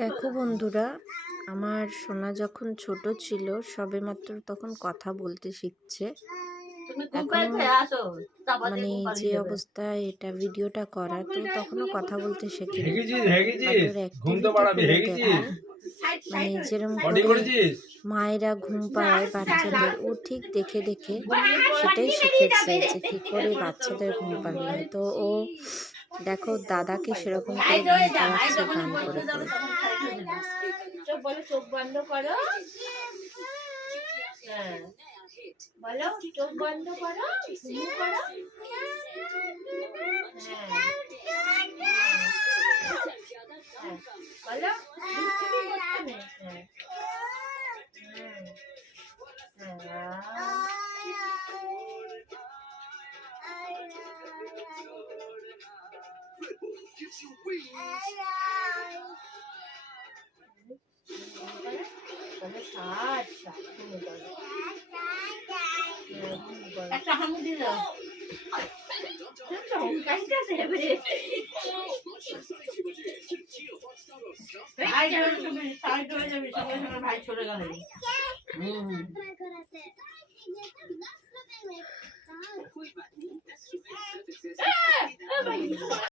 দেখো বন্ধুরা, আমার সোনা যখন ছোট ছিল সবেমাত্র তখন কথা বলতে শিখছে। এখন মানে যে অবস্থায় এটা ভিডিওটা করা, তো তখনও কথা বলতে শেখেনি। বাট ওর অ্যাক্টিভিটি দেখো, মানে যেরকম করে মায়েরা ঘুম পাড়ায় বাচ্চাদের, ও ঠিক দেখে দেখে সেটাই শিখেছে যে কি করে বাচ্চাদের ঘুম পাড়ায়। তো ও দেখো দাদাকে সেরকম করে ঘুম পাড়াচ্ছে গান করে করে। চোখ বন্ধ করো, বলো চোখ বন্ধ করো, ঘুম করো। বলো একটা হামু দিল ভাই চলে গেল।